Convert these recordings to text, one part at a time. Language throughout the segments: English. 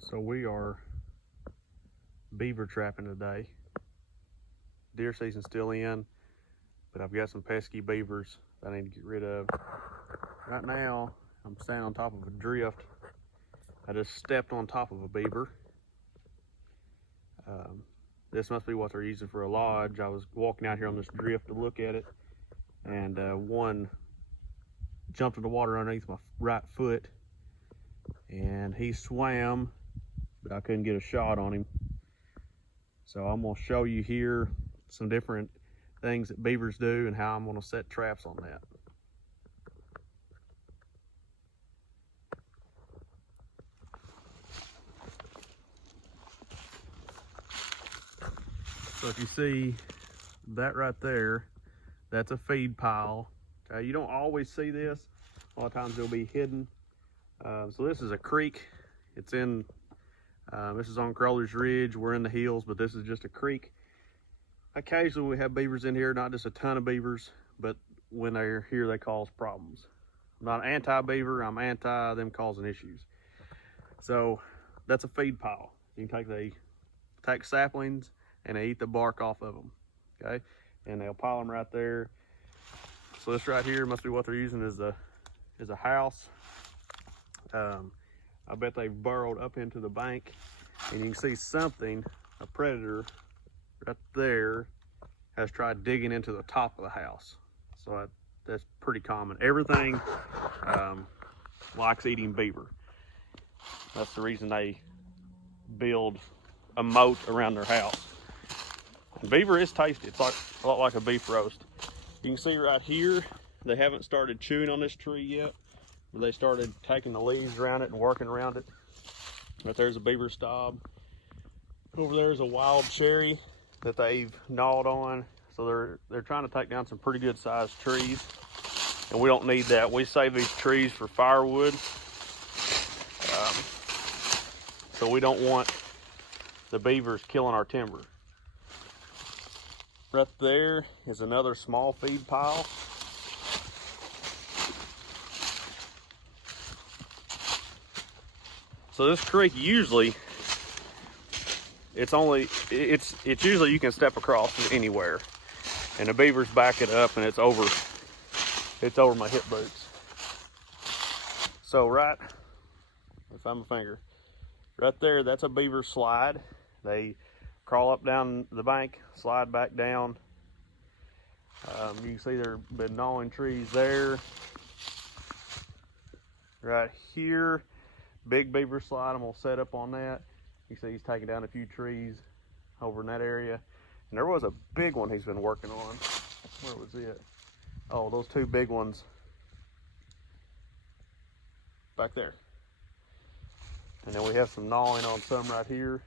So we are beaver trapping today. Deer season's still in, but I've got some pesky beavers that I need to get rid of. Right now, I'm standing on top of a drift. I just stepped on top of a beaver. This must be what they're using for a lodge. I was walking out here on this drift to look at it, and one jumped in the water underneath my right foot, and he swam, but I couldn't get a shot on him. So I'm gonna show you here some different things that beavers do and how I'm gonna set traps on that. So if you see that right there, that's a feed pile. You don't always see this. A lot of times they'll be hidden. So this is a creek. It's in, this is on Crowler's Ridge. We're in the hills, but this is just a creek. Occasionally we have beavers in here, not just a ton of beavers, but when they're here, they cause problems. I'm not anti-beaver, I'm anti them causing issues. So that's a feed pile. You can take saplings and they eat the bark off of them, okay? And they'll pile them right there. So this right here must be what they're using is a house. I bet they've burrowed up into the bank, and you can see something, a predator right there, has tried digging into the top of the house. So that's pretty common. Everything likes eating beaver. That's the reason they build a moat around their house. And beaver is tasty. It's like a lot like a beef roast. You can see right here, they haven't started chewing on this tree yet. They started taking the leaves around it and working around it. But there's a beaver stub. Over there is a wild cherry that they've gnawed on. So they're trying to take down some pretty good sized trees. And we don't need that. We save these trees for firewood. So we don't want the beavers killing our timber. Right there is another small feed pile. So this creek usually, it's usually you can step across it anywhere, and the beavers back it up, and it's over my hip boots. So right, if I'm a finger, right there, that's a beaver slide. They crawl up down the bank, slide back down. You can see they've been gnawing trees there. Right here, big beaver slide. I'm gonna set up on that. You see he's taking down a few trees over in that area. And there was a big one he's been working on. Where was it? Oh, those two big ones back there. And then we have some gnawing on some right here.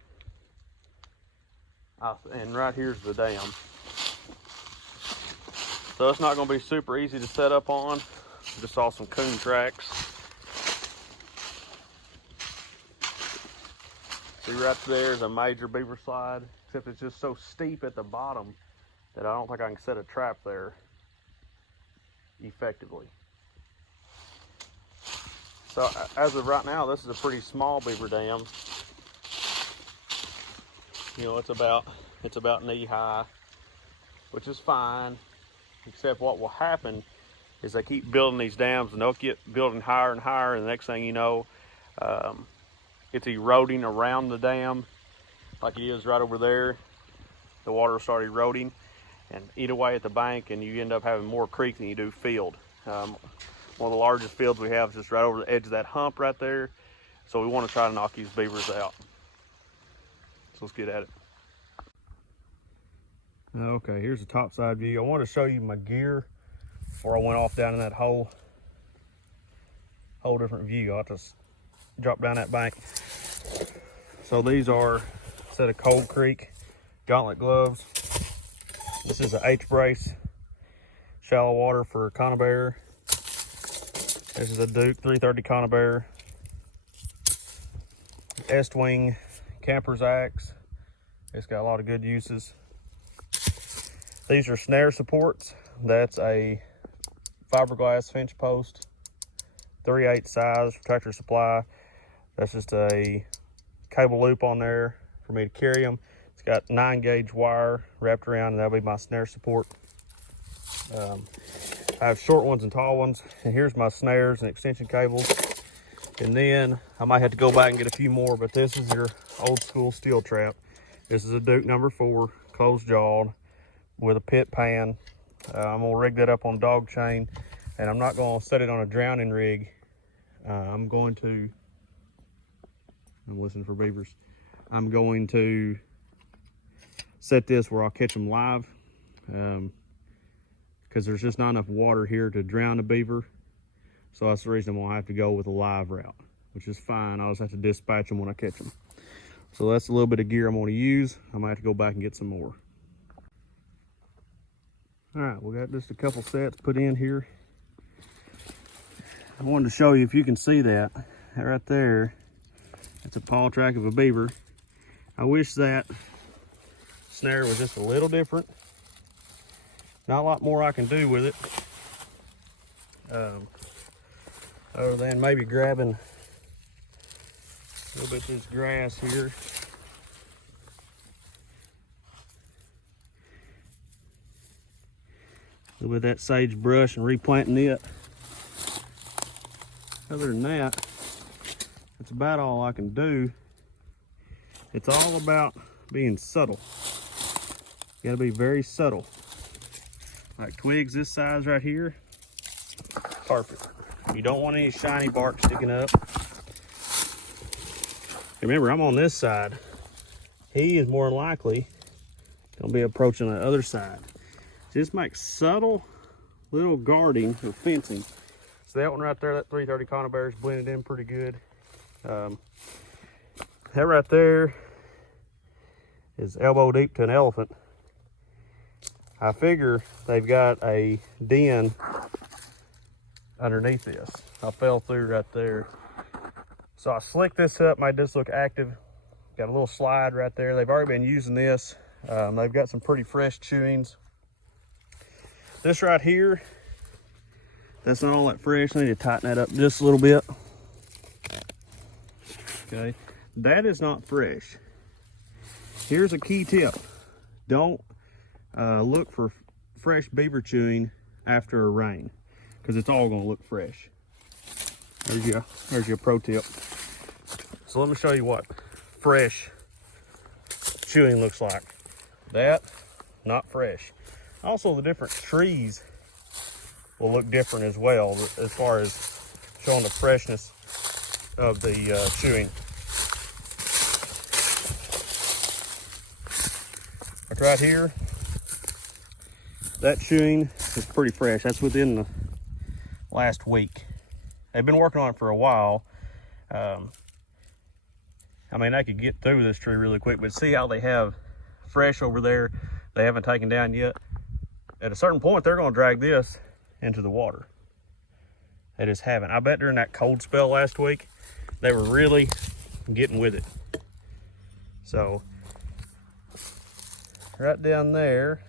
And right here's the dam. So it's not gonna be super easy to set up on. Just saw some coon tracks. See right there's a major beaver slide, except it's just so steep at the bottom that I don't think I can set a trap there effectively. So as of right now, this is a pretty small beaver dam. You know, it's about knee high, which is fine, except what will happen is they keep building these dams and they'll get building higher and higher, and the next thing you know, it's eroding around the dam like it is right over there. The water will start eroding and eat away at the bank, and you end up having more creek than you do field. One of the largest fields we have is just right over the edge of that hump right there. So we want to try to knock these beavers out. So let's get at it. Okay, here's the top side view. I want to show you my gear before I went off down in that whole different view. I'll just drop down that bank. So these are a set of Cold Creek gauntlet gloves. This is an H-brace, shallow water for conibear. This is a Duke 330 conibear. Est-wing camper's axe. It's got a lot of good uses. These are snare supports. That's a fiberglass finch post, 3/8 size, Tractor Supply. That's just a cable loop on there for me to carry them. It's got 9-gauge wire wrapped around, and that'll be my snare support. I have short ones and tall ones, and here's my snares and extension cables. And then I might have to go back and get a few more, but this is your old school steel trap. This is a Duke number 4, closed jawed with a pit pan. I'm gonna rig that up on dog chain, and I'm not gonna set it on a drowning rig. I'm listening for beavers. I'm going to set this where I'll catch them live, because there's just not enough water here to drown a beaver. So that's the reason I'm gonna have to go with a live route, which is fine. I'll just have to dispatch them when I catch them. So that's a little bit of gear I'm gonna use. I might have to go back and get some more. All right, we got just a couple sets put in here. I wanted to show you if you can see that right there. It's a paw track of a beaver. I wish that snare was just a little different. Not a lot more I can do with it, other than maybe grabbing a little bit of this grass here. A little bit of that sagebrush and replanting it. Other than that, that's about all I can do. It's all about being subtle. You gotta be very subtle. Like twigs this size right here, perfect. You don't want any shiny bark sticking up. Remember, I'm on this side. He is more than likely gonna be approaching the other side. Just make subtle little guarding or fencing. So that one right there, that 330 conibear is blended in pretty good. That right there is elbow deep to an elephant. I figure they've got a den underneath this. I fell through right there. So I slicked this up, made this look active. Got a little slide right there. They've already been using this. They've got some pretty fresh chewings. This right here, that's not all that fresh. I need to tighten that up just a little bit. Okay, that is not fresh. Here's a key tip. Don't look for fresh beaver chewing after a rain, because it's all gonna look fresh. There's your pro tip. So let me show you what fresh chewing looks like. That, not fresh. Also, the different trees will look different as well, as far as showing the freshness of the chewing. Like right here, that chewing is pretty fresh. That's within the last week. They've been working on it for a while. I mean, I could get through this tree really quick, but see how they have fresh over there they haven't taken down yet? At a certain point, they're gonna drag this into the water. They just haven't. I bet during that cold spell last week, they were really getting with it. So, right down there,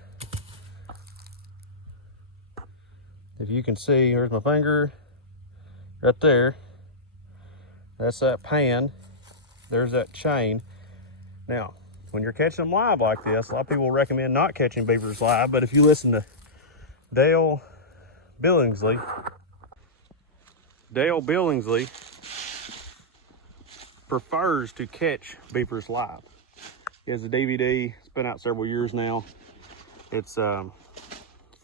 if you can see, here's my finger, right there. That's that pan. There's that chain. Now, when you're catching them live like this, a lot of people recommend not catching beavers live, but if you listen to Dale Billingsley prefers to catch beavers live. He has a DVD, it's been out several years now. It's the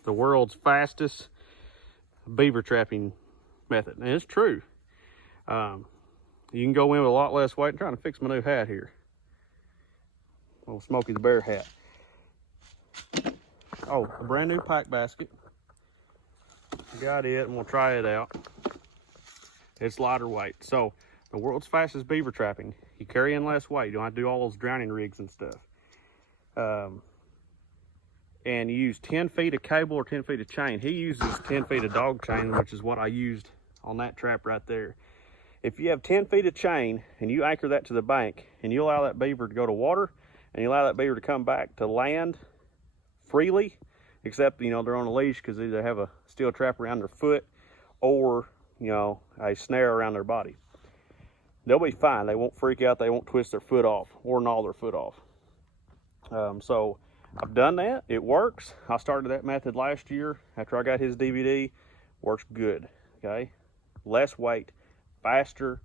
world's fastest beaver trapping method, and it's true. You can go in with a lot less weight. I'm trying to fix my new hat here. Old Smokey the Bear hat. Oh, a brand new pack basket. Got it, and we'll try it out. It's lighter weight. So, the world's fastest beaver trapping. You carry in less weight. You don't have to do all those drowning rigs and stuff. And you use 10 feet of cable or 10 feet of chain. He uses 10 feet of dog chain, which is what I used on that trap right there. If you have 10 feet of chain and you anchor that to the bank and you allow that beaver to go to water and you allow that beaver to come back to land freely, except, you know, they're on a leash because they either have a steel trap around their foot or, you know, a snare around their body. they'll be fine. They won't freak out. They won't twist their foot off or gnaw their foot off. So I've done that. It works. I started that method last year after I got his DVD. Works good. Okay, less weight, faster,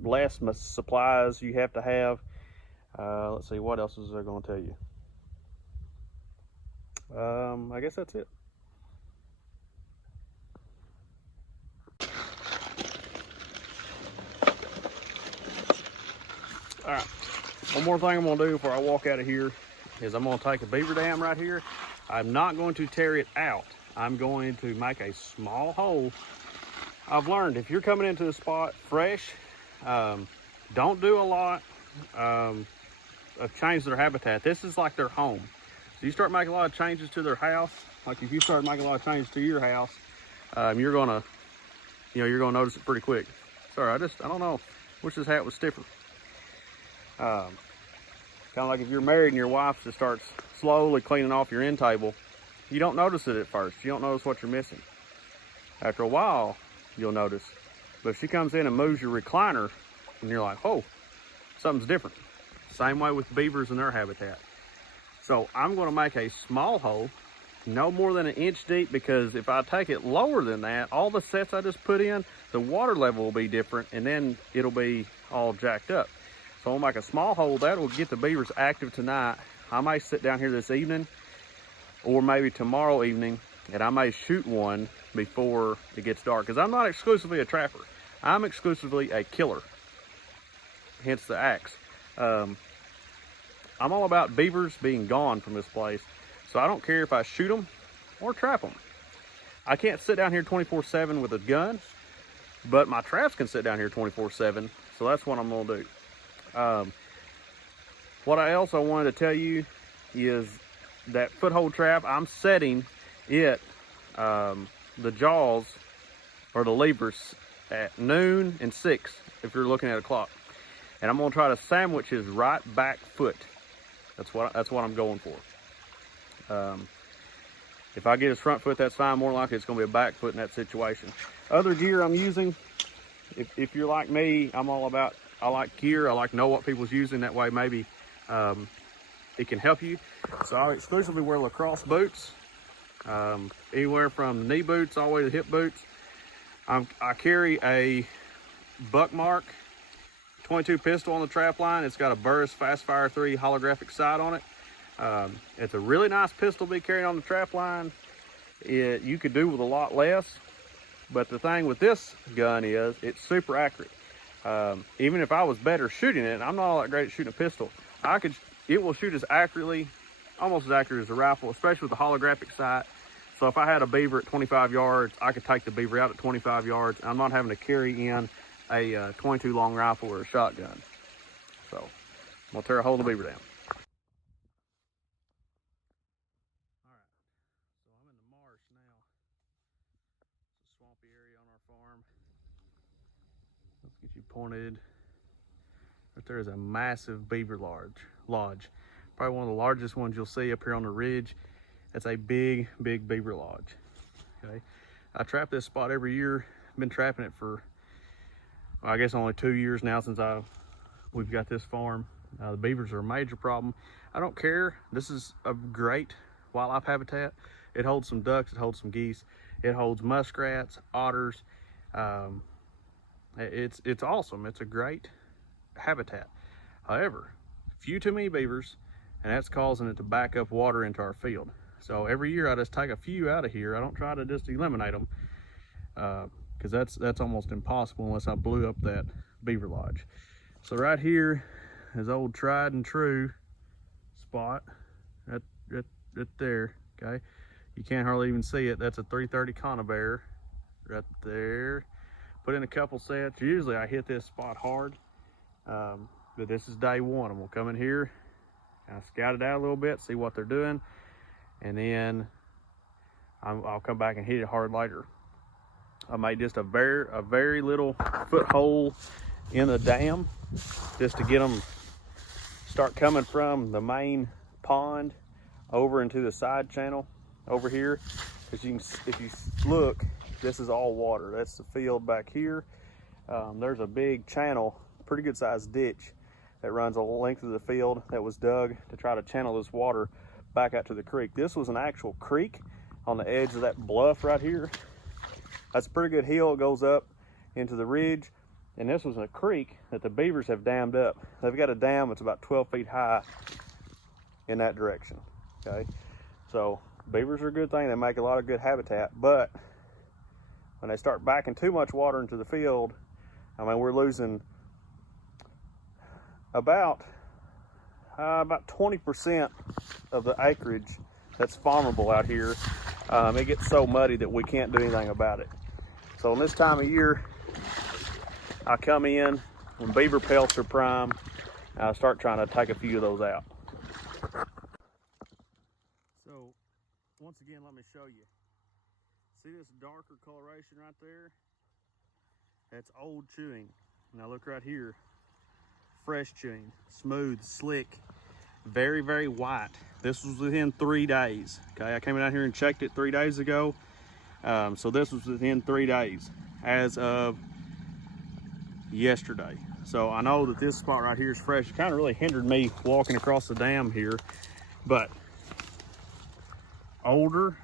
less supplies you have to have. Let's see, what else is I going to tell you? I guess that's it. All right, one more thing I'm going to do before I walk out of here is I'm going to take a beaver dam right here. I'm not going to tear it out. I'm going to make a small hole. I've learned if you're coming into the spot fresh, don't do a lot of change their habitat. This is like their home. So you start making a lot of changes to their house. Like if you start making a lot of changes to your house, you're gonna notice it pretty quick. Sorry, I don't know. Wish this hat was stiffer. Kind of like if you're married and your wife just starts slowly cleaning off your end table, you don't notice it at first. You don't notice what you're missing. After a while, you'll notice. But if she comes in and moves your recliner, and you're like, oh, something's different. Same way with beavers and their habitat. So I'm going to make a small hole, no more than 1 inch deep, because if I take it lower than that, all the sets I just put in, the water level will be different, and then it'll be all jacked up. So I'll make a small hole. That will get the beavers active tonight. I may sit down here this evening or maybe tomorrow evening, and I may shoot one before it gets dark, because I'm not exclusively a trapper. I'm exclusively a killer, hence the axe. I'm all about beavers being gone from this place, so I don't care if I shoot them or trap them. I can't sit down here 24/7 with a gun, but my traps can sit down here 24/7, so that's what I'm gonna do. What I also wanted to tell you is that foothold trap, I'm setting it, the jaws or the levers at noon and 6 if you're looking at a clock. And I'm gonna try to sandwich his right back foot. That's what I'm going for. If I get his front foot, that's fine. More likely it's gonna be a back foot in that situation. Other gear I'm using, if you're like me, I like gear. I like to know what people's using. That way maybe it can help you. So I exclusively wear lacrosse boots, anywhere from knee boots all the way to hip boots. I carry a Buckmark 22 pistol on the trap line. It's got a Burris Fast Fire 3 holographic sight on it. It's a really nice pistol to be carrying on the trap line. You could do with a lot less, but the thing with this gun is it's super accurate. Even if I was better shooting it, and I'm not all that great at shooting a pistol, it will shoot as accurately, almost as accurate as a rifle, especially with the holographic sight. So if I had a beaver at 25 yards, I could take the beaver out at 25 yards. And I'm not having to carry in a 22 long rifle or a shotgun. So I'm gonna tear a hole in the beaver dam. All right, so I'm in the marsh now. It's a swampy area on our farm. Let's get you pointed. Right there is a massive beaver lodge. Probably one of the largest ones you'll see up here on the ridge. That's a big beaver lodge. Okay, I trap this spot every year. I've been trapping it for, well, I guess only 2 years now since we've got this farm. The beavers are a major problem. I don't care. This is a great wildlife habitat. It holds some ducks, it holds some geese, it holds muskrats, otters. It's awesome. It's a great habitat. However, few too many beavers, and that's causing it to back up water into our field. So every year I just take a few out of here. I don't try to just eliminate them, because that's almost impossible unless I blew up that beaver lodge. So right here is old tried and true spot, right there. Okay, you can't hardly even see it. That's a 330 conibear right there. Put in a couple sets. Usually I hit this spot hard, but this is day one. I'm gonna come in here, kind of scout it out a little bit, see what they're doing, and then I'll come back and hit it hard later. I made just a very little foothold in the dam just to get them start coming from the main pond over into the side channel over here. Because if you look, this is all water. That's the field back here. there's a big channel, pretty good sized ditch that runs the length of the field that was dug to try to channel this water back out to the creek. This was an actual creek on the edge of that bluff right here. That's a pretty good hill. It goes up into the ridge. And this was a creek that the beavers have dammed up. They've got a dam that's about 12 feet high in that direction, okay? So beavers are a good thing. They make a lot of good habitat, but when they start backing too much water into the field, I mean, we're losing about 20% of the acreage that's farmable out here. It gets so muddy that we can't do anything about it. So in this time of year, I come in when beaver pelts are prime, and I start trying to take a few of those out. So once again, let me show you. See this darker coloration right there? That's old chewing. Now look right here, fresh chewing, smooth, slick, very, very white. This was within 3 days, okay? I came out here and checked it 3 days ago. So this was within 3 days as of yesterday. So I know that this spot right here is fresh. It kind of really hindered me walking across the dam here, but older,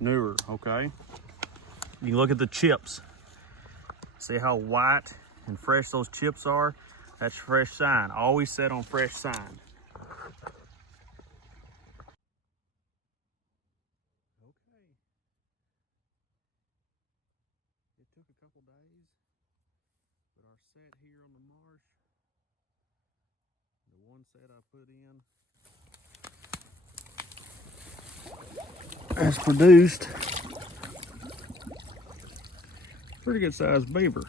newer, okay? You can look at the chips. See how white and fresh those chips are? That's fresh sign. Always set on fresh sign. Okay. It took a couple days, but our set here on the marsh, the one set I put in, has produced pretty good sized beaver.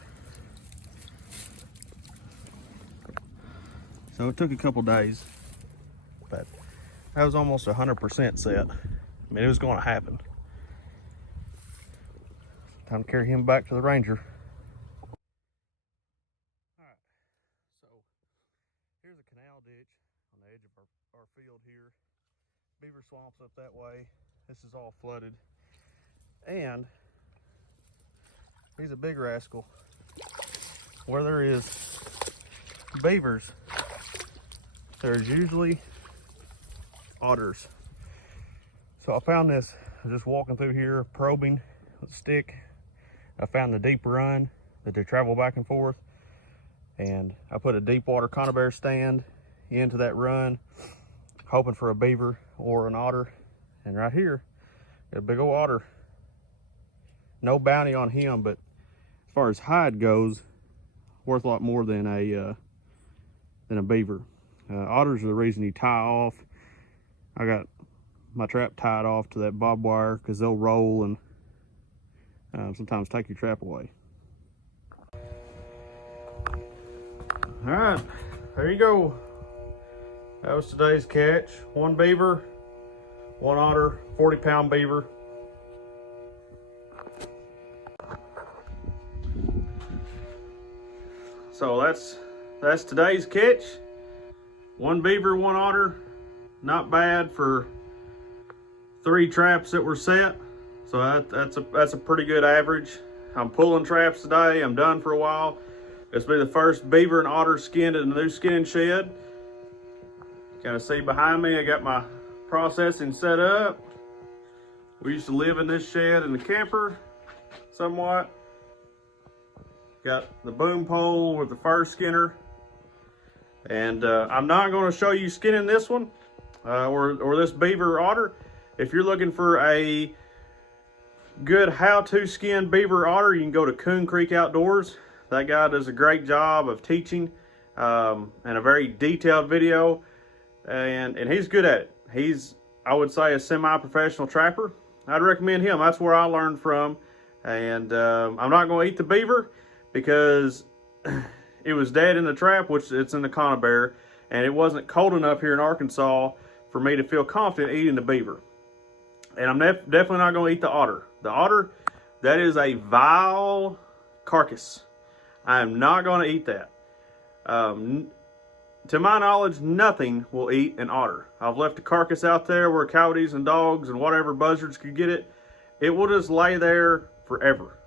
So it took a couple days, but that was almost 100% set. I mean, it was going to happen. Time to carry him back to the ranger. All right, so here's a canal ditch on the edge of our field here. Beaver swamps up that way. This is all flooded. And he's a big rascal. Where there is beavers, there's usually otters. So I found this, just walking through here, probing with a stick. I found the deep run that they travel back and forth. And I put a deep water conibear stand into that run, hoping for a beaver or an otter. And right here, got a big old otter. No bounty on him, but as far as hide goes, worth a lot more than a beaver. Otters are the reason you tie off. I got my trap tied off to that barbed wire because they'll roll and sometimes take your trap away. All right, there you go. That was today's catch. 1 beaver, 1 otter, 40-pound beaver. So that's today's catch. 1 beaver, 1 otter. Not bad for 3 traps that were set. So that's a pretty good average. I'm pulling traps today. I'm done for a while. This will be the first beaver and otter skinned in the new skinning shed. Kind of see behind me, I got my processing set up. We used to live in this shed in the camper somewhat. Got the boom pole with the fur skinner. And I'm not going to show you skinning this one or this beaver or otter. If you're looking for a good how-to skin beaver or otter, you can go to Coon Creek Outdoors. That guy does a great job of teaching and a very detailed video. And he's good at it. He's, I would say, a semi-professional trapper. I'd recommend him. That's where I learned from. And I'm not going to eat the beaver because it was dead in the trap, which it's in the conibear, and it wasn't cold enough here in Arkansas for me to feel confident eating the beaver. And I'm definitely not going to eat the otter. The otter, that is a vile carcass. I am not going to eat that. To my knowledge, nothing will eat an otter. I've left the carcass out there where coyotes and dogs and whatever buzzards could get it. It will just lay there forever.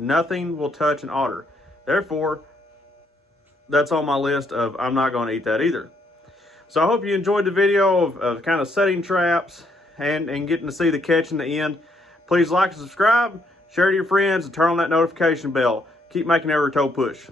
Nothing will touch an otter. Therefore, that's on my list of I'm not going to eat that either. So I hope you enjoyed the video of kind of setting traps and getting to see the catch in the end. Please like and subscribe, share to your friends, and turn on that notification bell. Keep making every toe push.